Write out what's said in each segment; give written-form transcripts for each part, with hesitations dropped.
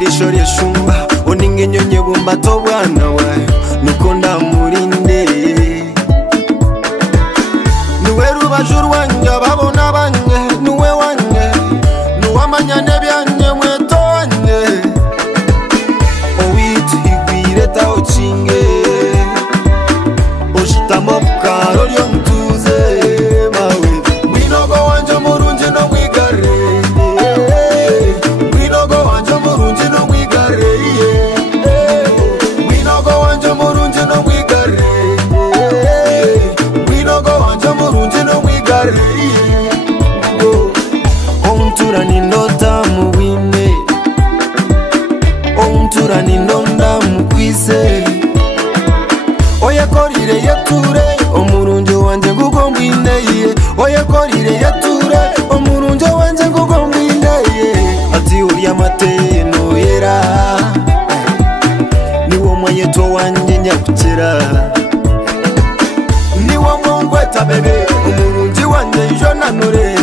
erisho lyeshumba oninga ennyonyi bumbato obwana bwayo nuko ndamulinde niwe rubaju rwanjye ababona banjye niwe wanjye niwamanya n'ebyanjye mweto wanjye owitihigwire tawukinge oshitamo bukaro ly'omutuze mawe mwinogo wanje omurungi n'omwigare mwinogo wanje omurungi n'omwigare mwinogo wanje omurungi n'omwigare mwinogo wanje omurungi n'omwigare ontura ninota mubwine ontura ninonda mukwise oyekorire yeture omurungi wanje ngugo mbwine ye oyekorire yeture omurungi wanje ngugo mbwine ye ati uri amateno yera niwo mwayeto wanje nyakukira niwo mwongweta bebe omurungi wanje ijo nanure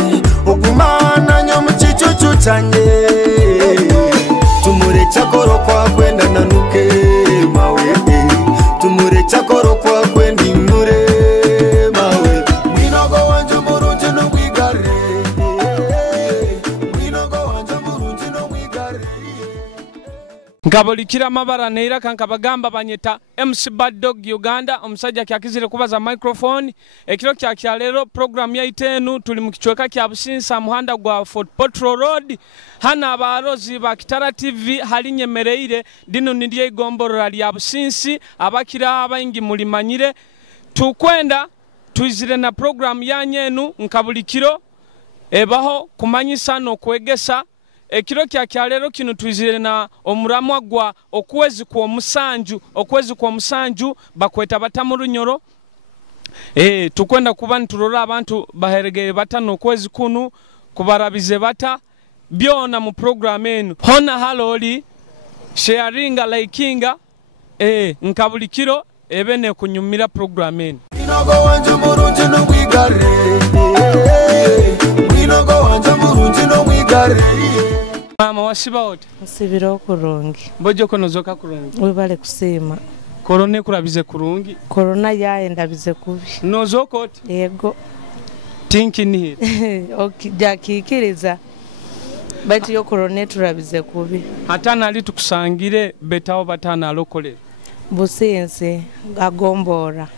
ogumana nyo mukicucu cyanjye tumureke akoro kwa kwenda nanuke mawe tumureke akoro kwa kwenda inure mawe mwinogo wanje omurungi n'omwigare mwinogo wanje omurungi n'omwigare Ngabulikira amabara neira kankabagamba banyeta MC Badddog Uganda omusajja kyakizire kubaza microphone ekiro kya lero program ya itenu tuli mu kichweka kya Busiisi muhanda gwa Fort Portal Road hana abarozi ba Kitara TV halinyemereire dino ndiye igomborora lya Busiisi abakira abayingi mulimanyire tukwenda tuizire na program yanyenu nkabulikiro ebaho Kumanyisa no Kwegesa ekiro kya lero kino tuizire na omuramwa gwa okwezi kwa musanju bakweta batamurunyoro tukwenda kuba nturora abantu baheregeye batano okwezi kunu kubarabize bata byona mu program enu hona haloli sharinga likinga nkabulikiro ebene kunyumira program enu mwinogo wanje omurungi n'omwigare mwinogo wanje omurungi n'omwigare mama wasiba oti nsibira okurungi bojo kono zoka kurungi webale kusiima korone kurabize kurungi korona yaenda bize kubi nozoko oti yego tinki ni okay jakikiriza bati yo korone turabize kubi hatana ali tukusangire betawo batana alokole Busiisi agombora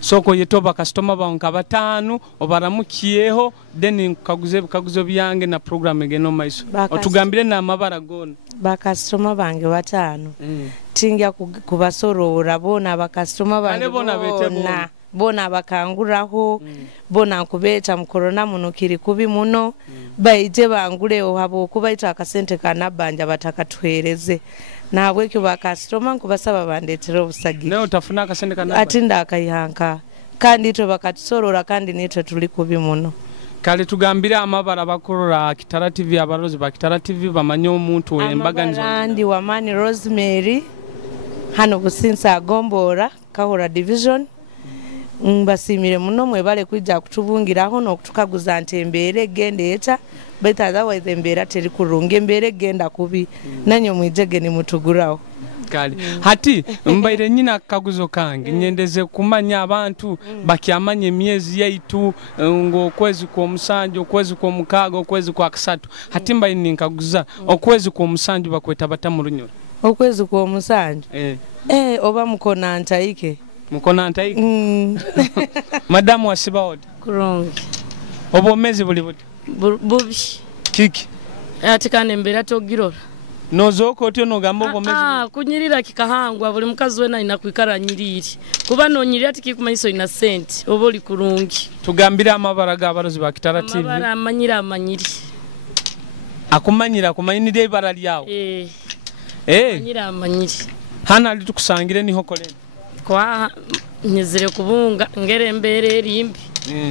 soko yetoba customer banka batanu obaramukiyeho then kaguzo byange na program egeno maiso otugambire na amabara gona ba customer bange batanu tinga kubasorora bona ba customer bange bona bakanguraho bona kubeta mukorona muno kiri kubi muno baije bangureho habo kubaita akasente kanabanja batakatwereze nabwe cyo ba customer kubasaba bandetero busagi leo tafuna akasente kanabanja atinda akayihanka kandi to bakatusorora kandi nitwe tuli kubi muno kale tugambire amabara bakorora Kitara TV abarozi ba Kitara TV bamanyo omuntu wembaga nzo ndi wamani Rosemary hano Busiisi agombora kahora division basimire muno mwebale kwijja kutubungiraho no kutukaguza ntembere gende eta but otherwise embera teri kurunga embere genda kubi nanyo mwijege ni mutuguraho kale hati mbaire nyina kaguzo kange nyendeze kumanya abantu bakyamanye emyezi yaitu ngo kwezi kwa musanju kwezi kwa mukago kwezi kwa kasatu hati mbaire ninkaguza okwezi kwa musanju bakweta batamurunyoro okwezi kwa musanju oba mukona ntaike Madam wasiba odi kurungi obomezi buli buti bubi kiki atikane mbera togirora nozoko otyo nogamba obomezi kunyirira kikahangwa buli mukazi wena inakwikara nyiriri kuba nonyirira ati Kumanyisa ina senti oboli kurungi tugambira amabara g'abarozi ba Kitara TV amabara amanyiri akumanyira kumanyire ibara lyawo amanyiri hana ali tukusangire niho koleni kwa nyizire kubunga ngere mbere erimbi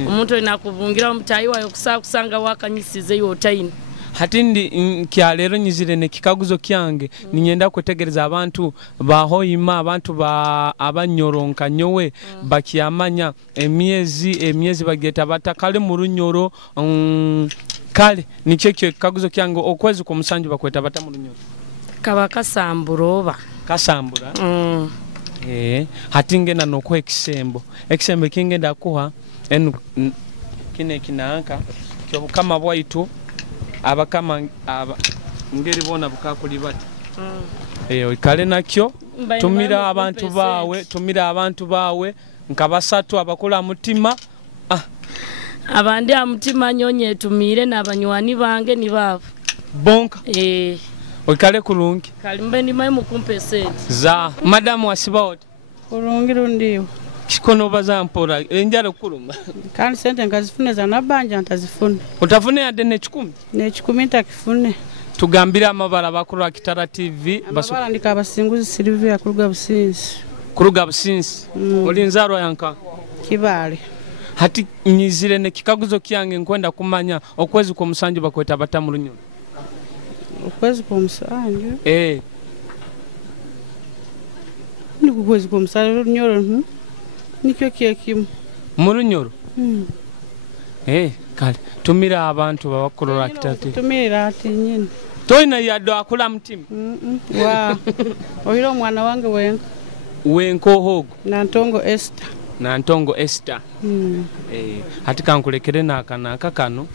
umuntu inakubungira omutayi wayo kusanga wakanyisize yotaine hatindi kyalero nyizire ne kikaguzo kyange ninyenda kwetegereza abantu ba Hoima abantu ba abanyoronka nyowe bakyamanya emyezi bageta batakale mu runyoro kale nikyekyo kikaguzo kyange okwezi ku musanju bakweta bata mu runyoro kaba kasambura oba kasambura hati ngenda nokwa ekisembo kingenda kuha kine kinanka kyobukama bwaitu abakama ngeri bona bukakuli bati ikale nakyo tumira abantu bawe nkabasatu abakola mutima abandi amutima nyonye tumire n'abanywani bange ni babo bonka ikale kulungi kalimbe ni mai mukumpeseti za madam wasibaot kurungi rundiwe kikono bazampora enjalo kuluma kandi sente ngazifune za nabanja ntazifune utafune ade ne 10 ntakifune tugambira amabara bakuru Kitara TV basubara ndikabasinguzi Silvia kuruga businsi olinzaro yanka kibale hati nyizire ne kikaguzo kyange nkwenda kumanya okwezi kwa musanju bakweta batamu runyoro okwezi kwa musanju ni kukwezi kwa musanju runyoro nikyo kiyakimu mu runyoro kale tumira abantu babakorora Kitara TV tumira ati nyine toina yado akula mtima wa oyiro mwana wange wenko hogo Nantongo Esther hati kankulekere nakanaka kano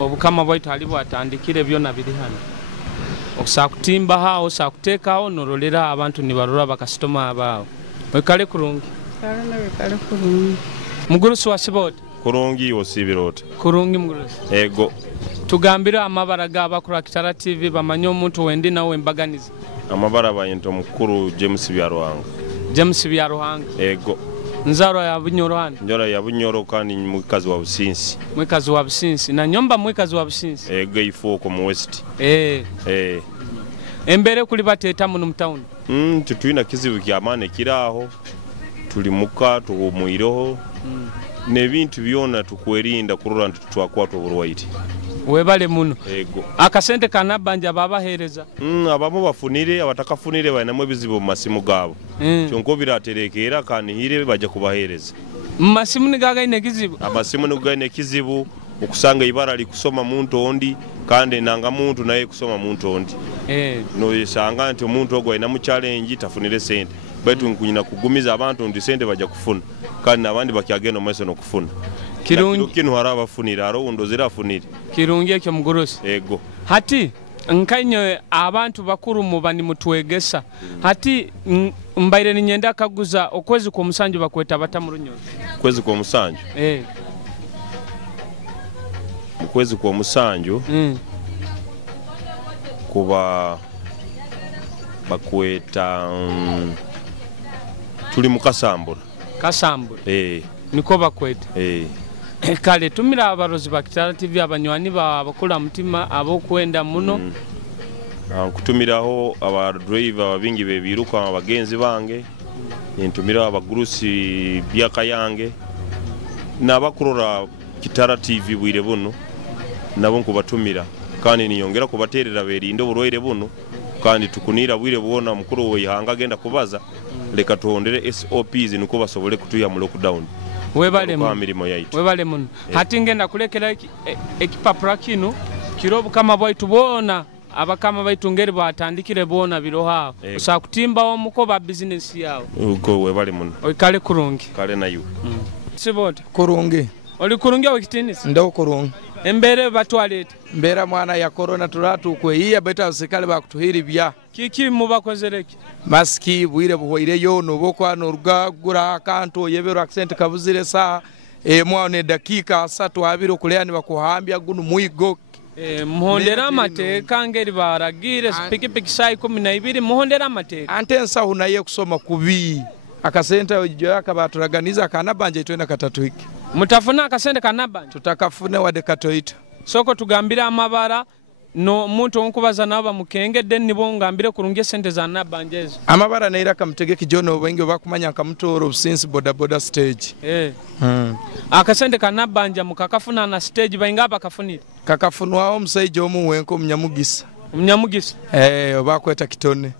obukama bwaitu ali bwatandikire byona biri hano okusakutimba hao sakutekaho nololera abantu nibarora bakasitoma abao wekale kurungi mugurusi wasibota kurungi osibirota kurungi mugurusi ego tugambira amabara g'abakuru Kitara TV bamanyo omuntu wendi nawe mbaganiza amabara bayinto mukuru James Byaruhanga ego nzaro ya bunyoro hano njora ya bunyoro kandi mwikazi wa businsi na nyomba mwikazi wa businsi ego ifoko mu west embere kuli bateta mu town tutuina kizibu kyamane kiraho tuli muka tuhumuiroho nebintu byona tukwerinda kurura ntutwakwa tuburwaiti webale muno ego akasente kanabanja babahereza abamo bafunire abatakafunire bainamwe bizibu mu masimu gabo cyonko biraterekera kandi hire baje kubahereza masimu nigaga inekizibu amasimu nigaga kizibu ukusanga ibara likusoma muntu ondi kandi nanga muntu naye kusoma muntu ondi no yesanga nti muntu ogwa ina mu challenge tafunire sente baitu nkunyina kugumiza abantu ndi sente baje kufuna kandi nabandi bakyagenda mweso no kufuna kirungi kinu haraba funira aro undo zirafunire kirungi ekyo mugorosi ego hati nkanyo abantu bakuru mubani mutwegesa hati mbaire ninyenda kaguza okwezi kwa musanju bakweta batamu runyoro kwezi kwa musanju kwezi kwa musanju kuba bakweta tuli mukasambura niko bakweta kale tumira abarozi ba Kitara TV abanywani bakula mutima abo kwenda muno kutumiraho aba driver abingi bebiruka abagenzi bange ntumira abagurusi byakayange nabakurora Kitara TV bwire buno nabo nkubatumira kandi niyongera kubaterera berindo burwaire buno kandi tukunira bwire buona mukuru we yahanga agenda kubaza leka tuhondere SOPs nuko basobole kutuya mu lockdown webale muno hati ngenda kulekera ekipapura kino kirobu kama bwaitu bona abakama baitu ngeri batandikire bona biroha usakutimba omuko ba business yawo uko webale muno kale kurungi kale nayo sibota kurungi oli kurungi wakitinisi ndo kurungi embere batwalete mbera mwana ya corona turatu kweyiya beta usikale bakutuhiri bya kiki mubakozereki maski bwire buhoire yo nobokwa norugagura kanto yebero accent kabuzire sa mwane dakika 3 kuleani bakuhambya gunu muigo muhondera amateka ngeri baragire pikipiki sai 12 muhondera amateka antensa hunaye kusoma kubi akasenta ojo yakabатuraganiza kanabanje twenda katatu hiki mutafuna akasente kanabanje tutakafune wade katoita soko tugambira amabara no muntu onkubaza naba mukengedde nibo ngambire kurunge sente za nabanjezo amabara naira kamtegeki jono wengi bakumanya kamutoro since boda stage akasente kanabanja mukakafuna na stage bayingaba kafunire kakafunwa omusaijo omuwenko munyamugisa obakweta kitone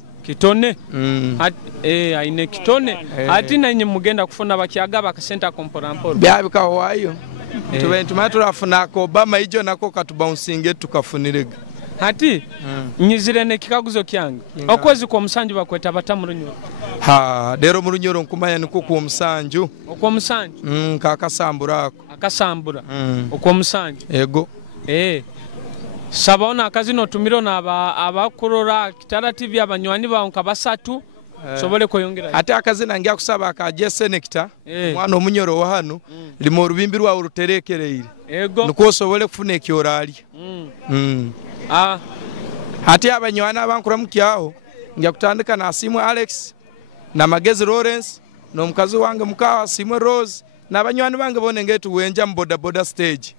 aine kitone ati nanyi mugenda kufuna bakyagaba akasente akomporamporo byabikaho wayo tubentu maturafuna ko Obama ijo nako katubouncing tukafunirega hati nyizire ne kikaguzo kyange okwezi kwa musanju bakweta bata mu Runyoro ha lero mu Runyoro nkumanya niko ku musanju okwo musanju kakasambura ako akasambura okwo musanju ego sabona akazino tumiro na abakurora Kitara TV abanywani baonka basatu sobole koyongera ate akazina ngia kusaba akaje senekta mwana omunyoro wa hano limo rubimbi rwa uruterekereire ego nuko sobole kufuna ekyorali ate abanywana abankura mukyaho ngia kutandika na Simwe Alex na Magezi Lawrence no mukazi wange mukawa Simwe Rose na abanywani bange bone ngetu wenja mboda boda stage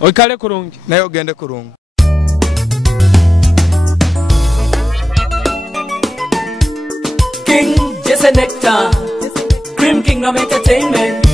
oikale kurungi nayo gende kurungi King Jesse Nectar Cream Kingdom Entertainment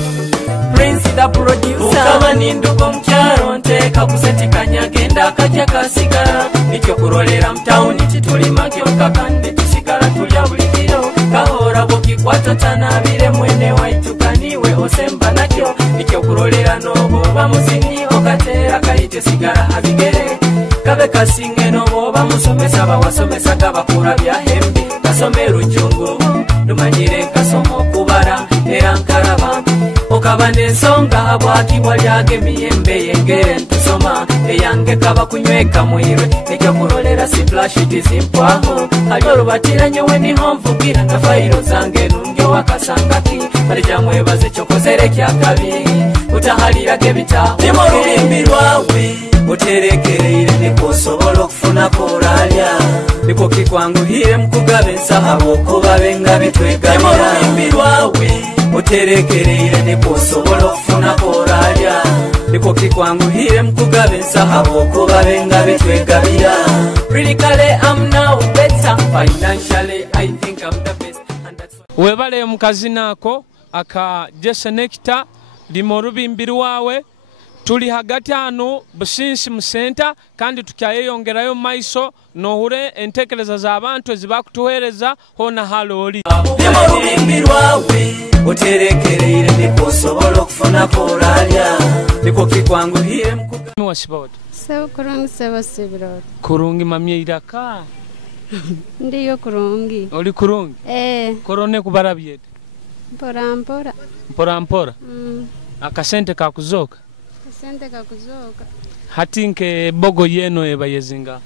Prince the producer Ukama ninduko mcharo nteka kusetikanya genda kaja kasigara Nikyo kurolera mtauni titulima kioka kande tusigara tulia ulikiro Kahora boki kwato tanabire mwene waitukaniwe osemba nakyo Nikyo kurolera nobo bamusini okatera kaite sigara habigere Kabe kasinge nobo bamusomesa bawasomesa kabakura bya hembi Kasomero jungu numanyire kasomo kubara era nkaraba okabane ensonga abwakibwa lyage miyembe yengere ntusoma eyange kaba kunyweka mwirwe nekyo kurolera siplashiti zimpwaho alyo lubatiranye weni homvugira na fairo zange nungyo wakasangaki balijamwebaze kyokozere kyakabi utahalirage bitaho nimo lubimbi lwawe uterekereire nikusobola okufuna koralya niko kikwanguhire mukugabe ensahabo okuba benga bitwegabira nimo lubimbi lwawe uterekereire nikusobola okufuna koralya niko kikwanguhire mukugabe ensahabo okuba benga bitwegabira critically I'm now better financially I think I'm the best and that's why webale mukazi nako aka Jesse Nectar limo lubimbi lwawe tuli hagati hano Busiisi mu center kandi tukyayeyongerayo maiso nohure entekereza za abantu ezibakutuhereza hona haloli nimo lubimbi lwawe uterekereire nikusobola okufuna koralya niko kikwanguhire mukugabe wasibawote Sebu kurungi sebo sibirot kurungi mamye iraka ndiyo kurungi oli kurungi korone kubarabyete mpora akasente kakuzoka Sente kakuzoka hatinke bogo yeno eba yezinga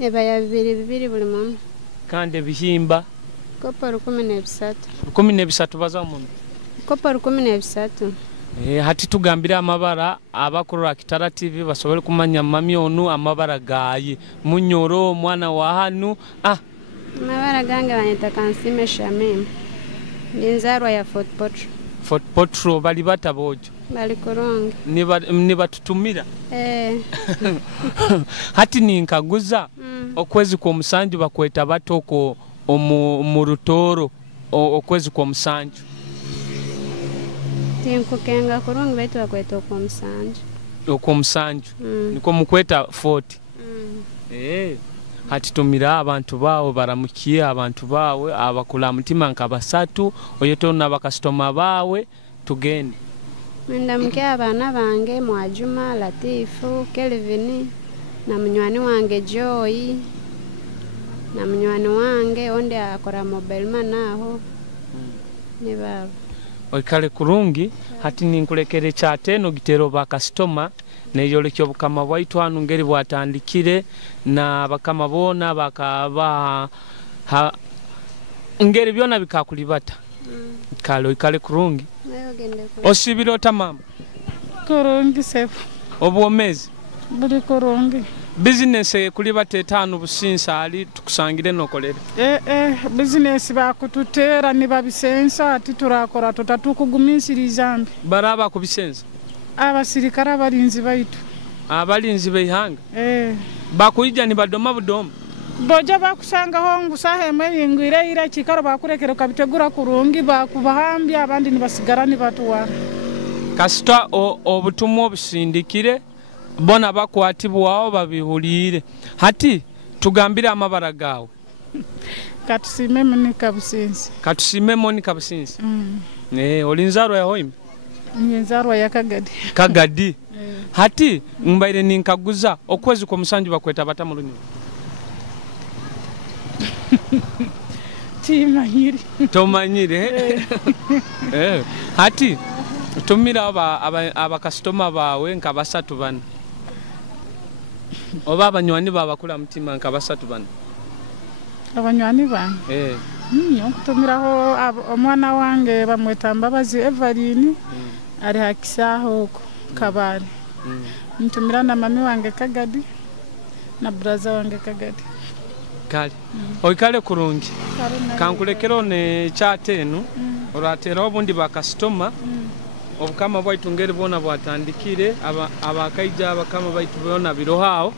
eba ya bibiri buli muntu kandi bihimba kopa 13 13 baza muntu kopa 13 hati tugambira amabara abakurura Kitara TV basobole kumanya mamyonu amabara gaye munyoro mwana wa hanu amabara gange banyetakansime shamim ninzarwa ya Fort Potro bali batabojo bali kurungi niba tutumira hati ninkaguza okwezi kwa musanju bakweta batoko mu Rutoro okwezi kwa musanju tinkukenga kurungi baitu bakweta okwo musanju niko mukweta 40 hati tumira abantu bawo baramukiye abantu bawe abakula mutima nkabasatu oyetona bakastoma bawe tugende ndamke abana bange Mwajuma Latifu Kelvin na munywani wange Joy na munywani wange onde akora mobile manaho ni baba oikale kurungi hati ninkulekere cyateno gitero bakastoma neyolekyo bukama bwaitu anu ngeri bwatandikire na bakama bona bakaba ngeri byona bikakulibata kalo ikale kurungi osibiro tamama kurungi sefu obwomezi buli kurungi business kulibata etano Businsa ali tukusangire nokolera business bakututera niba bisensa ati turakora tutatukugumisiriza mbi baraba kubisensa abasirikara balinzi baitu abalinzi behanga bakuyija ni badoma budoma boja bakusanga hongu saheme yingwire ira chikaro bakurekera kabitegura kurungi bakubahambya abandi nibasigara ni batuwa kasita obutumwa obusindikire bona bakwatibwawo babihulire hati tugambira amabara gawe katusime monika Busiisi katusime monika Busiisi olinzaro ya Hoima Nzarwa ya Kagadi Kagadi hati mbaire ninkaguza okwezi kwa musanju bakweta bata mu lunyoro timanyiri tomanyire hati tumira aba customer bawe nka basatu bana oba abanywani babakula mutima nka basatu bana abanywani bange okutumiraho omwana wange bamweta Mbabazi Evarine ari hakisaho kabare ntumira na mami wange Kagadi na braza wange Kagadi kale oikale kurungi kankulekero ne chatenu oratera obundi ba customer obukama bwaitungere bona bwatandikire abakaija abakama baitubona birohao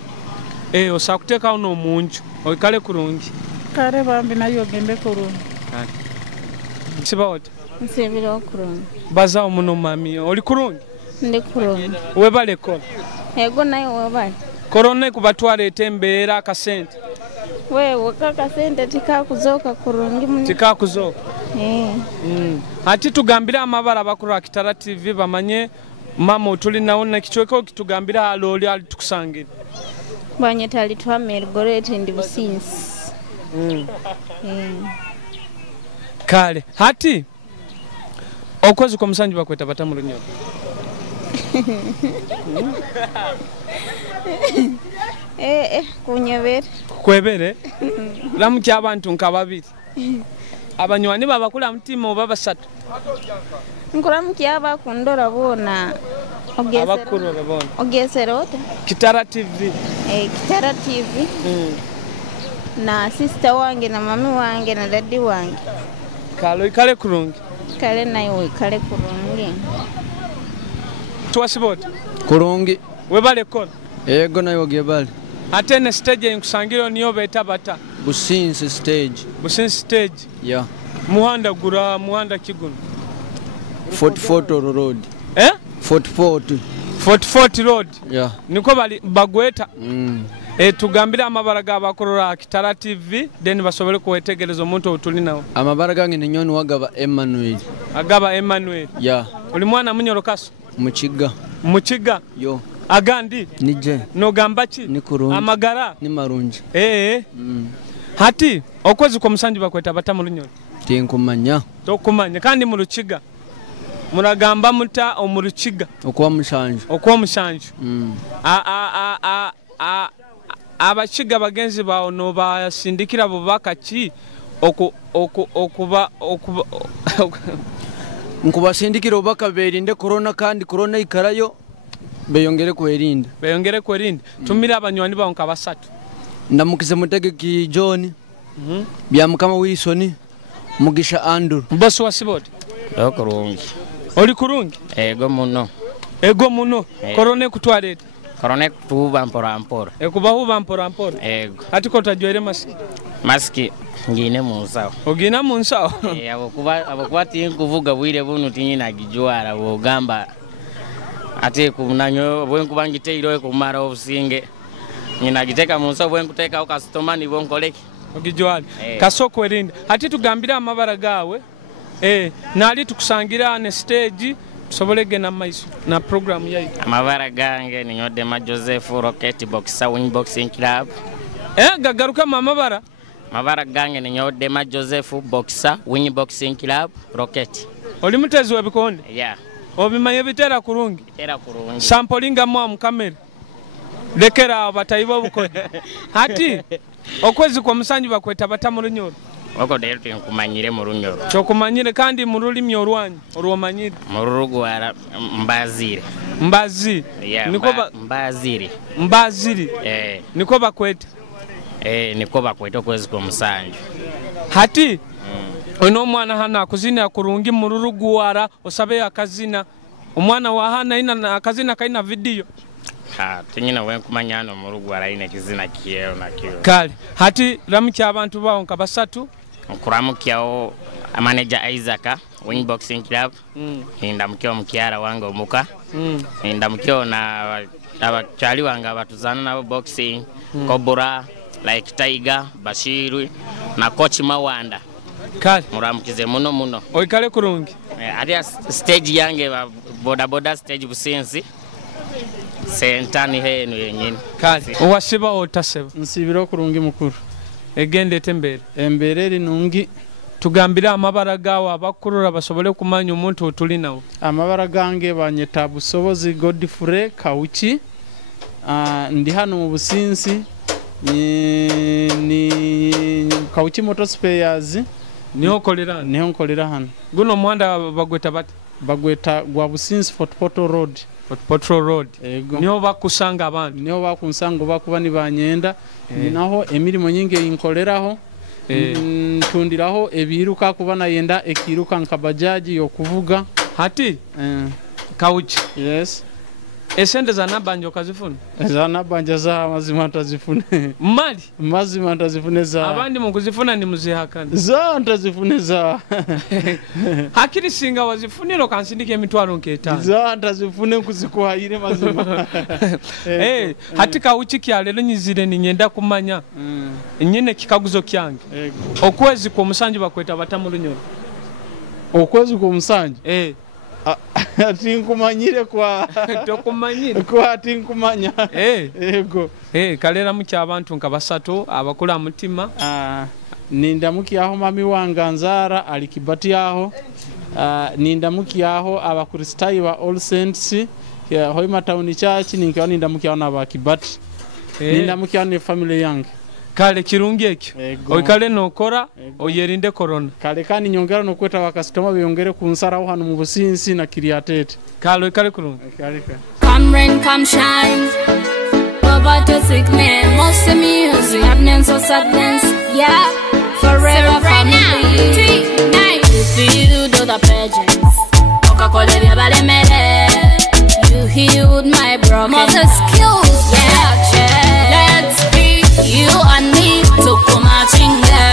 osakuteka uno munju oikale kurungi kare bambi nayo gende kurungi kale sibaota nsebiro kurungi baza omuno mami oli kurungi ndi kurungi webale ko ego nayo webale korone kubatware tembera kasente wewe kaka sente tikakuzoka kurungi munyo tikakuzoka hati tugambira amabara bakuru Kitara TV bamanye mama Tuli naona kichweko kitugambira aloli ali tukusangira banye tali twa Mergorete ndi Busiisi kale hati okozi kwa musanju bakweta bata mu lunyoro kunyebere kwebere ramukye abantu nkababiri abanywani babakula mutima oba basatu nkuramukye abakundora bona abakurora bona ogeserota Kitara TV Kitara TV na sister wange na mami wange na daddy wange kalo ikale kurungi kale nayo ikale kurungi twasibota kurungi webale kola ego nayo gebale atene stage nkusangiro niyo beta bata Busiisi stage yeah muhanda gura muhanda kiguno 44 road 44 road yeah niko bali bagweta tugambira amabara gabakorora Kitara TV then basobole kuwetegereza omuntu otuli nawo amabara gange ninyoni wagaba Emmanuel yeah oli mwana munyorokaso mukiga yo agandi nije no gambachi ni kurungi amagara ni marungi hati okwezi kwa musanju bakweta bata mu lunyoro tinkumanya tokumanya kandi mu Rukiga muragamba muta omurukiga okwa mushanju abakiga bagenzi bawo no basindikira bubaka ki okuba nkubasindikira obaka berinde corona kandi corona ikarayo beyongere kwerinda tumira abanywani bawo nka basatu ndamukize Mutegeki John bya mukama Wilson Mugisha Andrew boss wasibota kurungi oli kurungi ego muno korone kutwarete korone kutuba mpora kubahuba mpora ego atiko tajwere maski ngine munsawo ogina munsawo abokuba tinkuvuga bwire bunu tinyina gijwara bogamba ate kunanyo bwenkubangiteiro kumara obusinge nyina giteka munsawo bwenkuteka o customer ni bonkoleki ogijwara kasoko erinda ati tugambira amabara gawe nali tukusangira ne stage tusobolege na maiso na program yayi amabara gange ninyode ma Joseph Rocket Boxer Wing Boxing Club gagaruka amabara gange ninyode ma Joseph Boxer Wing Boxing Club Rocket oli mutezi webikonde yeah obimaye bitera kurungi samplinga mwa mukamera lekera batayibo bukonde hati okwezi kwa musanju bakweta bata mu lunyoro wako dero tinkumanyire mu lunyoro chokumanyire kandi mu lulimi olwanyu olwomanyire mu rugwara mbazi yeah, niko mbaziri niko bakweta niko bakweta okwezi kwa musanju hati ono mwana hana kuzina kurungi mu rugwara osabe akazina omwana wa hana ina akazina kaina video tinyina wenkumanyano mu rugwara ine kizina kiyo na kiyo kale hati ramukya abantu bawo nka basatu nkuramukyawo manager Isaac Wing Boxing Club ndamukyo mukyara wange omuka ndamukyo na abakyali wange abatuzana nabo boxing Cobra like Tiger Bashiru na coach Mawanda kale muramukize muno oikale kurungi ati stage yange boda stage Busiisi sentani henu yenyini kali owasiba otaseba nsibira okurungi mukuru egendete mbere embere rinungi tugambira amabara gawo abakurura basobole kumanya omuntu otuli nawo amabara gange banyeta Busobozi Godfrey Kauchi ndi hano mu Busiisi ni Kauchi Motorspares niho kolera hano guno muhanda bagweta gwa Busiisi Fort Portal Road niho bakusanga abantu niho bakunsanga bakuba ni banyenda naho emirimo nyingi inkoleraho ntundiraho ebiruka kuba nayenda ekiruka nkabajaji yo kuvuga hati Kauchi yes esente za nabanja okazifuna za nabanja za mazima ntazifune mali mazima ntazifune za abandi mu kuzifuna ni muzihakana za ntazifune za hakiri singa wazifuniro kansindike emitwalo nk'etaano za ntazifune kuzikuhayire mazima hati Kauchi kyalero nyizire ninyenda kumanya nyine kikaguzo kyange okwezi kwa musanju bakweta batamulunyoro okwezi kwa musanju tinkumanyire kwa tokumanyire kwa tinkumanya ego kalera muki abantu nka basatu abakula mutima nindamuki aho mami wanga Nzara alikibati aho nindamuki aho abakristayi ba All Saints Hoima Town Church ninkiwa nindamuki aho nabakibati nindamuki aho ne family yange kale kirungi ekyo oikale nokora oyerinde corona kale kandi nyongera nokweta bakastoma biyongere kunsaraho hano mu Busiisi na Kiriatete kale oikale kurungi come rain come shine over to sickness most music happiness or sadness yeah forever family if you do the pageants Coca-Cola via balemere you healed my broken mother skills yeah let's be you and me tukumachinga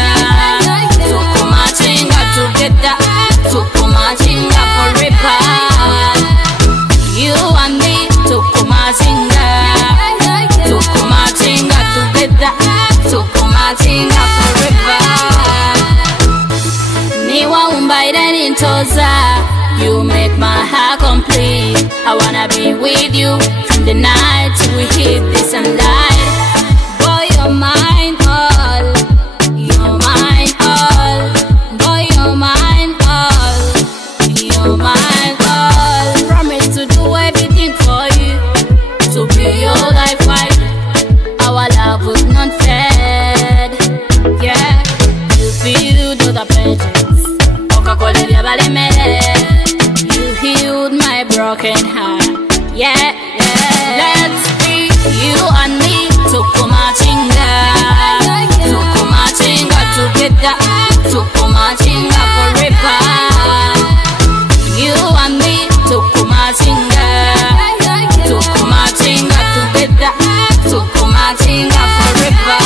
together tukumachinga forever you and me tukumachinga together tukumachinga forever niwa umbaire nintoza you make my heart complete I wanna be with you from the night till we hit the sunlight. You're mine all, you're mine all, boy you're mine all, you're mine all. Promise to do everything for you, to be your life wife. Our love would not fade, yeah. You feel do the pages, Coca-Cola via balemere. You healed my broken heart, yeah, yeah. Let's be you and me, tukumachinga together, tukumachinga forever. You and me, tukumachinga together, tukumachinga forever.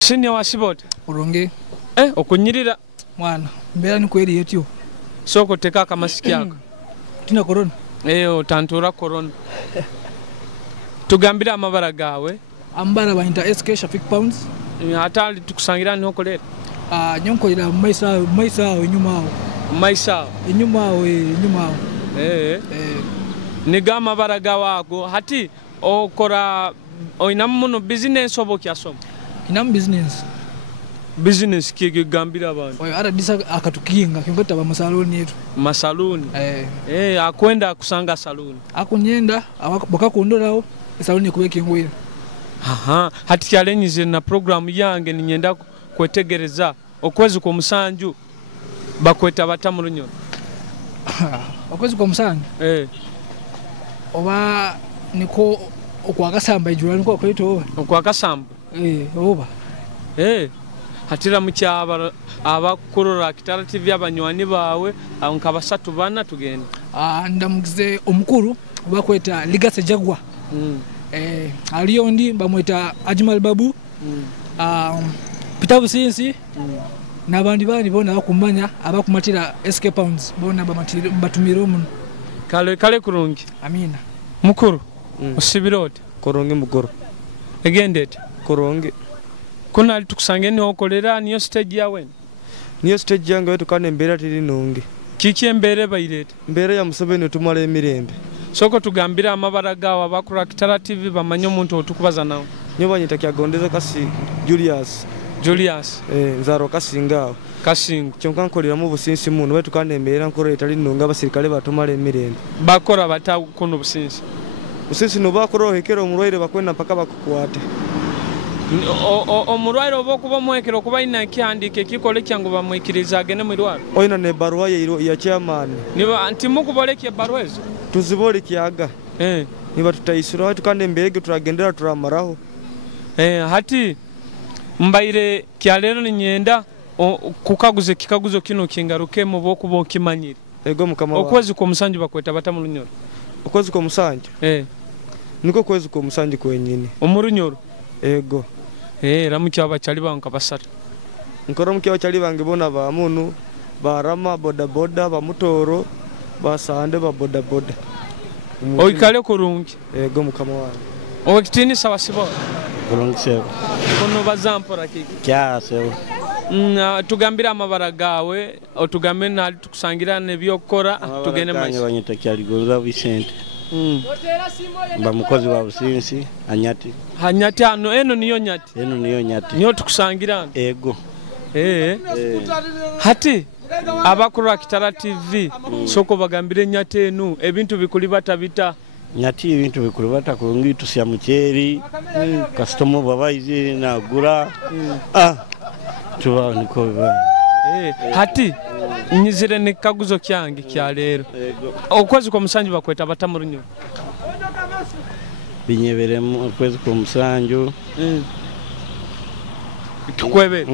Senior wasibota urungi okunyirira mwana mbera ni kweli yetyo soko teka kama masiki yako tina corona otantura corona tugambira amabara gawe ambara bayinta SK Shafik Pounds hata tukusangira niho kolera nyonkolera maisa inyuma niga amabara gawago hati okora oinamuno business obo kyasoma inam business kigambira abantu oyo ara disa akatukinga kingota ba masaloni yetu masaloni akwenda kusanga saloni akunyenda aboka kundolawo saloni kubeka ingwira hati challenges na program yange ninyenda kwetegereza okwezi kwa musanju bakweta batamulunyo okwezi kwa musanju oba niko okwakasamba ijura niko kwito okwakasamba oba hatira mukyaba abakurura Kitara TV abanywani bawe nka basatu bana tugenda ndamugize omukuru bakweta Ligase Jagwa aliyo ndi bamweta Ajmal Babu Peter Busiisi nabandi bani bona bakumanya abakumatira SK Pounds bona batumira omuno kale kurungi amina mukuru osibirode kurungi mukuru egendete kurungi kuna alitukusange ni okolera niyo stage yawe niyo stage yange wetu kane mbera tiri nungi kiki embere bayirete mbere ya Museveni tumala emirembe soko tugambira amabara gawa abakura Kitara TV bamanye omuntu otukubaza nawo nyo banyita kyagondeza kasi Julius nzaro kasingawo kasingo kyonka nkolera mu Busiisi muno wetu kanembeera nkoro etali nnunga abasirikale batumala emirembe bakora batakuno Busiisi Busiisi no bakoro hekero omulwaire bakwenda mpaka bakukwate omulwaire oba okuba omwekero kuba ina ekihandiko ekikole kyangu bamwikiriza agende mu irwaro oyina ne barua ya chairman niba nti mukubolekya barua ezo tuzibolekyaga niba tutayisura tukande mbege turagendera turamaraho hati mbaire kyalero ninyenda kukaguze kikaguzo kino kingaruke mu bokuba okimanyire ego mukama okwezi ko musanju bakweta batamurunyoro okwezi ko musanju niko kwezi ko musanju kwenyine omurunyoro ego ramukya bachali banka basatu nkoro mukya bachali bange bona ba munu barama boda boda bamutoro basande ba boda boda oikale kurungi ego mukama wange okitini sawa sibo kurungi sebo kono bazampora kiki kya sebo tugambira amabara gawe otugambe na tukusangira nebyokora tugene maisha banyita kyaligoza Vicente mba mukozi wa Busiisi anyati ano eno niyo nyati niyo tukusangira ego hati abakuru Kitara TV soko bagambire nyati enu ebintu bikuli batabita nyati ibintu bikuli batakurungi tusya mucheri customer babayize nagura tuba niko hati nyizire ne kaguzo kyange kya lero okwezi ko musanju bakweta batamurunyoro binyebere mu okwezi ko musanju tukwebe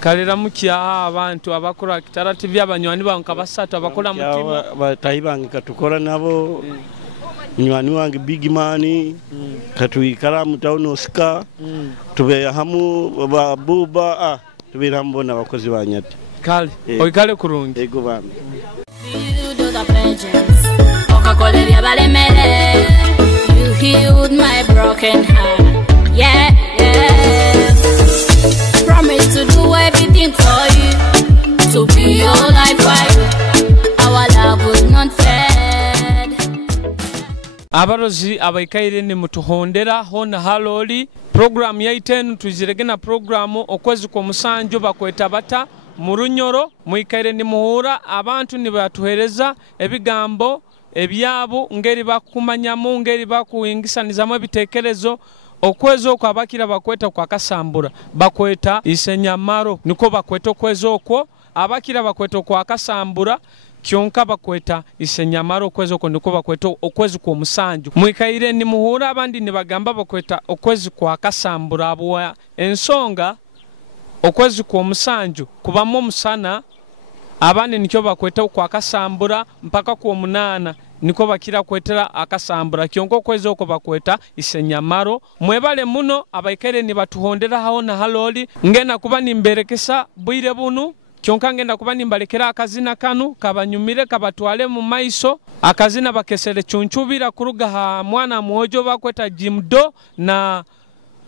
kalera mukya abantu abakora Kitara TV abanywani banka basatu abakola mutima batayibange katukora nabo nywani wange big man katuyikara mu town Oscar tube hamu babuba tubira mbona abakozi banyati kale oikale kurungi ego bambi okakoleria balemere you healed my broken heart yeah promise to do everything for you to be your life right our love will not fade abarozi abaikaire ne mutuhondera hona haloli program ya itenu tuziregena program okwezi ko musanju bakweta bata murunyoro muikaire ni muhura abantu ni batuhereza ebigambo ebyabo ngeri bakumanyamu ngeri bakuingisanizamo ebitekerezo okwezo kwa bakira bakweta kwa kasambura bakweta isenyamaro niko bakweta okwezo okwo abakira bakweta kwa kasambura kyonka bakweta isenyamaro okwezo ko niko bakweta okwezi ko musanju muikaire ni muhura abandi ni bagamba bakweta okwezi kwa kasambura abwa ensonga okwezi ko musanju kubamo musana abandi nikyo bakweta kwa kasambura mpaka ku 8 niko bakira kwetera akasambura kyonko kwezi oko bakweta isenyamaro mwebale muno abaikere ni batuhondera hao na haloli ngena kuba nimberekesa bwire bunu kyonka ngenda kuba nimbalekera akazina kanu kabanyumire kabatwale mu maiso akazina bakesere chunchubira kuruga ha mwana mwojo bakweta Jimdo na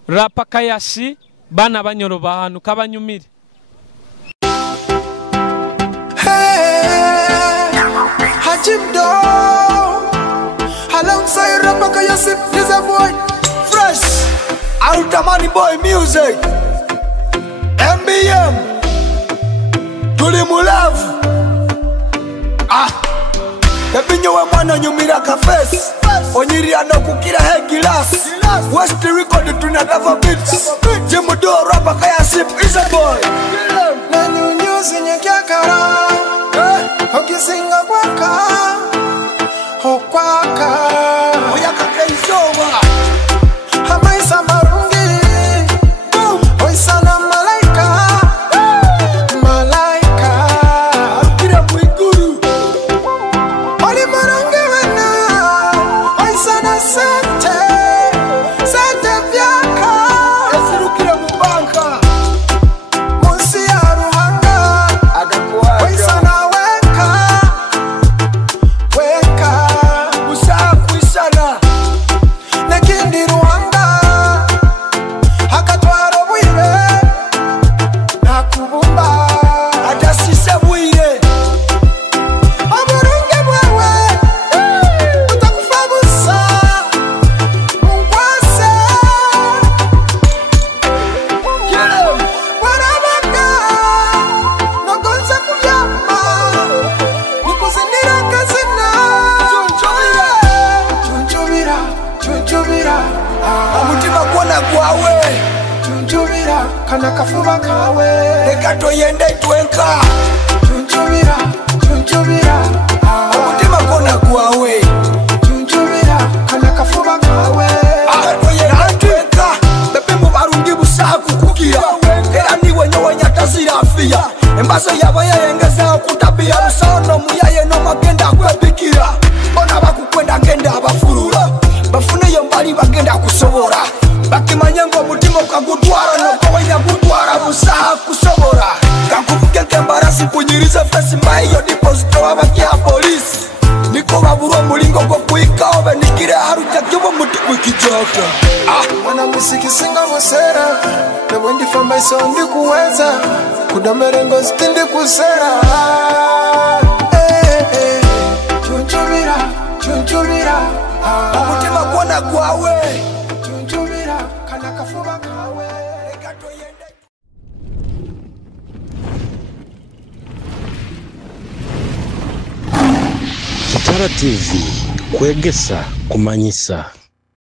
Rapakayasi bana banyoro bahanu kabanyumire Jimdo alongside Rapakayasi is a boy fresh Ultimate boy music MBM Tuli mulavu Ebinyo we mwana nyumira ka face Onyiri anokukira he glass West record tunadava beats Jimdo Rapakayasi is a boy Nani unyuzi nyekiakara Okisinga kwaka Okwaka Oyaka keizowa Hamaisa marungi Oisana malaika Malaika Kira mwiguru Oli marungi wena Oisana sente Sente vyaka Esiru kira mubanka Monsia kana kafuba kawe leka toyende twenka chunchubira omutima kona gwawe chunchubira kana kafuba kawe toyende twenka bebe mu barungi busaha kukukira era niwe nyowe nyatazira afia embaso yabo yayengeza okutabira busono muyaye no magenda kwebikira bona bakukwenda ngenda abafurura bafune yo mbali bagenda kusobora bakimanya ngo mutima ukagutwara no kwenya gutwara busaha kusobora kakuvuke kembarasi kunyiriza fesi mayo deposit wabaki ya polisi niko baburo mulingo go kuika obe nikire haruja kyobo mutima kijoka mwana musiki singa musera na wendi fama isondi kuweza kudamerengo stindi kusera chunchubira omutima gwona gwawe chunchubira kana kafuba kawe leka toyende Kitara TV, Kwegesa, Kumanyisa.